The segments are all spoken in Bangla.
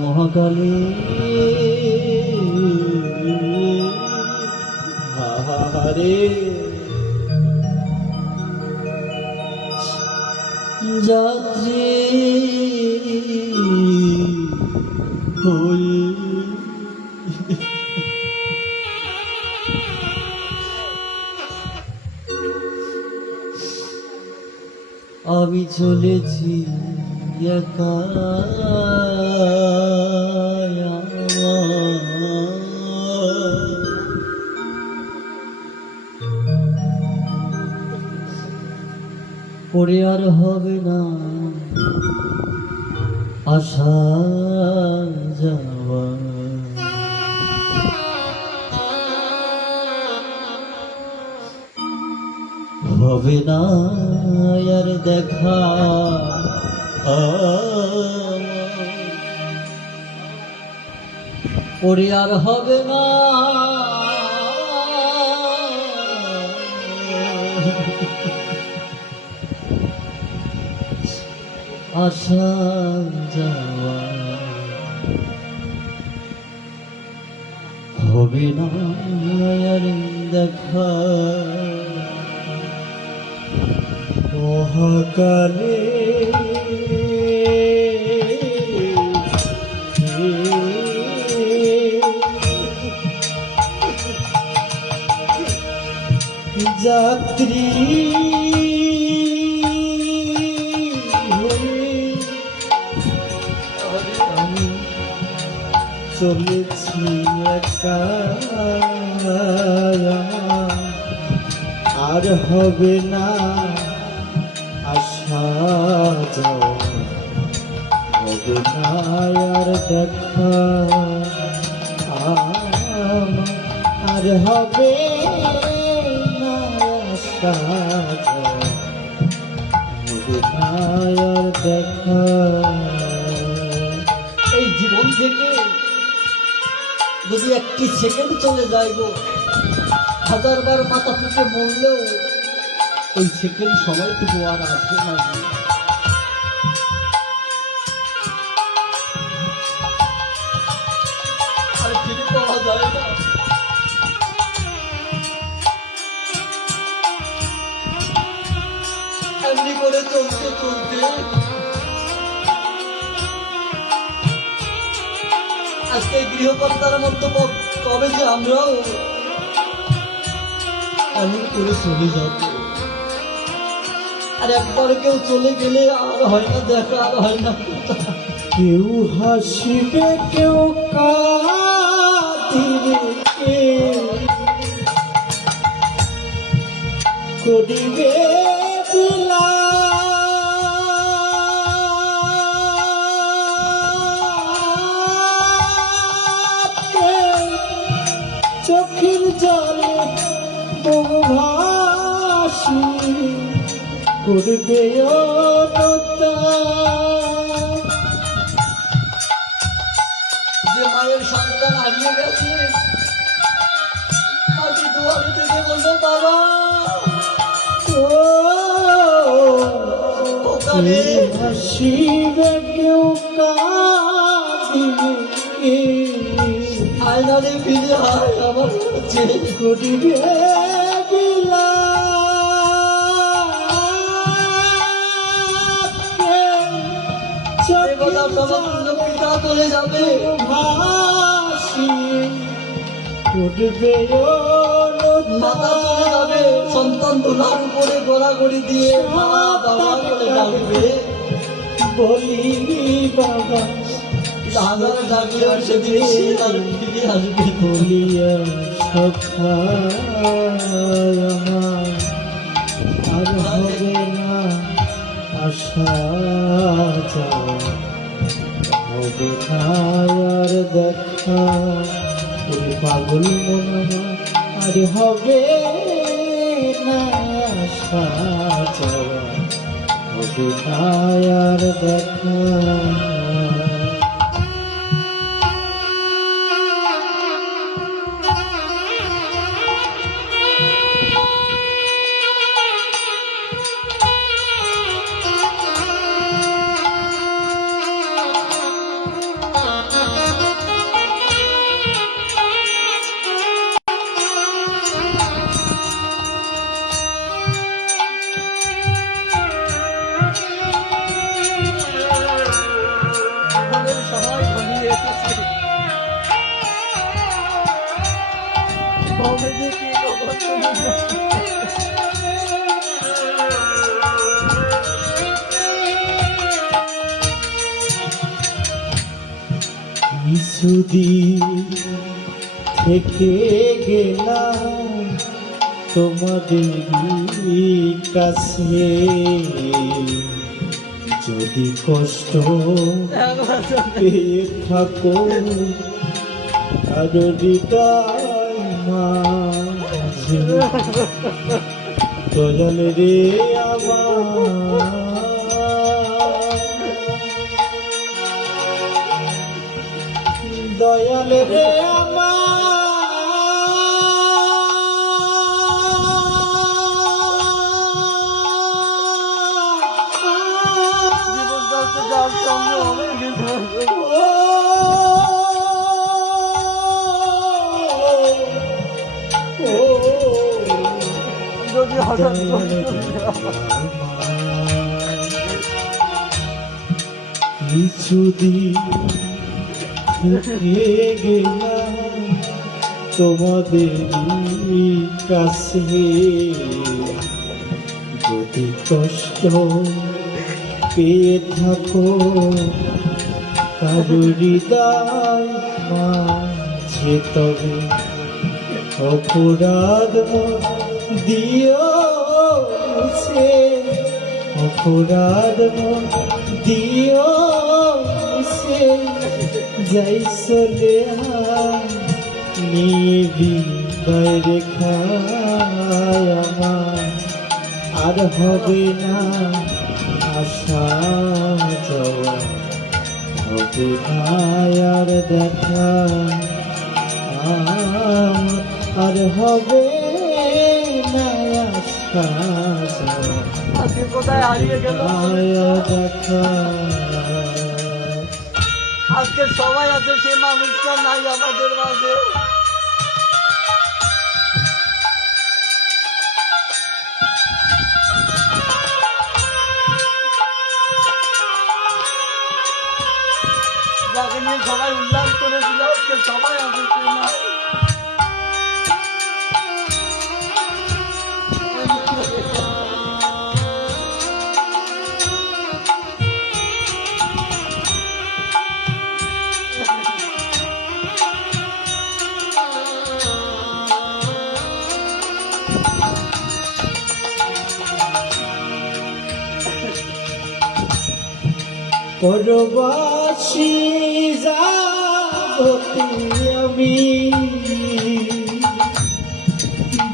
মহাকালী হারে যাত্রী হয়ে আমি চলেছি একা পরে আর হবে না আসা যাওয়া হবে না আর দেখা পরে আর হবে না আসা যাওয়া হবে না আর দেখা মহাকালে যাত্রী আমি চলেছি একা আর হবে না আসা যাওয়া হবে না আর দেখা আর হবে না আসা যাওয়া হবে না আর দেখা এই জীবন থেকে যদি একটি সেকেন্ড চলে যায় গো, হাজারবার মাথা ফুটে মরলেও ওই সেকেন্ড সময়টুকু আর আসবে না। আর ফিরে পাওয়া যায় না। এমনি করে চলতে চলতে আজকে গৃহকর্তার মতো কবে যে আমরাও এমন করে চলে যাব। আর একবার কেউ চলে গেলে আর হয় না দেখা, আর হয় না। কেউ হাসিবে কেউ কাঁদিবে, করিবে চোখের জলে বহু ভাসি করবে যে মায়ের সন্তান হারিয়ে গেছে, মাটি দুয়ারে থেকে বলবে বাবা হাসিবে কেউ কাঁদিবে, আয়নারে ফিরে আয় আমার কাছে, করিবে পিতা চলে যাবে ভাসি করবে মাতা চলে যাবে, সন্তান তোলার উপরে গড়াগড়ি দিয়ে বাবা বলে ডাকবে, বলি বাবা হাজার ডাকলে সেদিন আর ফিরে আসবে বলিয়া সখা আর হবে না আসা যাওয়া হবে না আর দেখা, ওই পাগল মনা আর হবে না আসা যাওয়া হবে না আর দেখা। হবে দেখি কখন কিছুদিন থেকে গেলাম তোমাদের কাছে, যদি কষ্ট পেয়ে থাকো আর হৃদয় মাঝে, দয়াল রে আমার দয়াল রে যদি হঠাৎ কিছুদিন গেলাম তোমাদের কাছে, যদি কষ্ট পেয়ে থাকো কারো হৃদয় মাঝে, তবে অপরাধ দিও সে, অপরাধ দিও সে, যাই চলে নিবি রেখায় আমার, আর হবে না আশা যাওয়া, হবে না আর দেখা, আর হবে না আশা যাওয়া, আজকে কোথায় হারিয়ে গেল দেখা। আজকে সবাই আছে, সে মানুষটা নাই আমাদের মাঝে। যাকে নিয়ে সবাই উল্লাস করেছিল, আজকে সবাই আছে, সে নাই। পরবাসী যাবতে আমি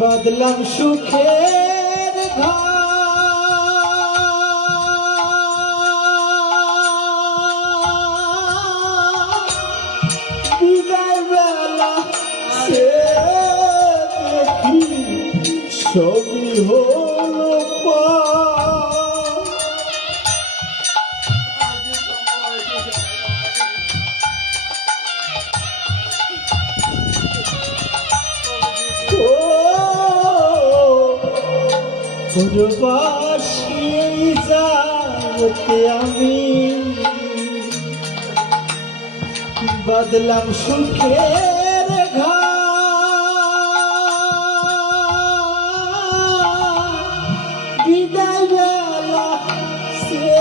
বাদলাম সুখের বিদায় বেলা সে দেখি সবই হলো পরবাসী যাবতে আমি বাদলাম সুখের বিদায় বেলা সে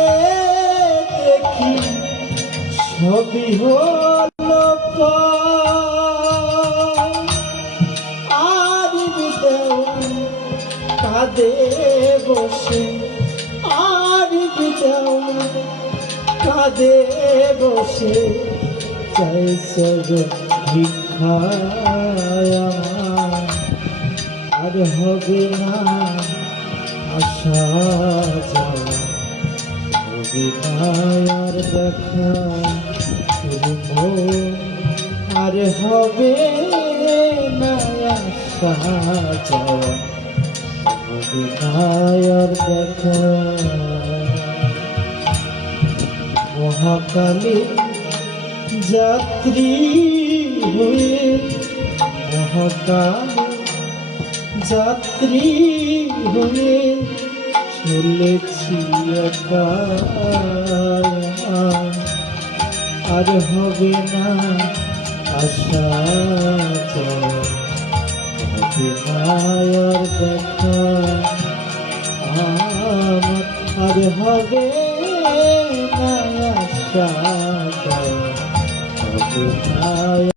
দেখি সবই হলো আর বিদায় কাঁদে বসে, আর বিদায় কাঁদে বসে, চাই সব ভিক্ষায় আর হবে না আশা যাওয়া, হবে না আর দেখা, আর হবে না আশা যাওয়া, হবে না আর দেখা। মহাকালে যাত্রী হয়ে, মহাকালে যাত্রী হয়ে চলেছি একা, আর হবে না আশা যাওয়া, মায়ার দেখা আমার আর হবে না আশা, হবে না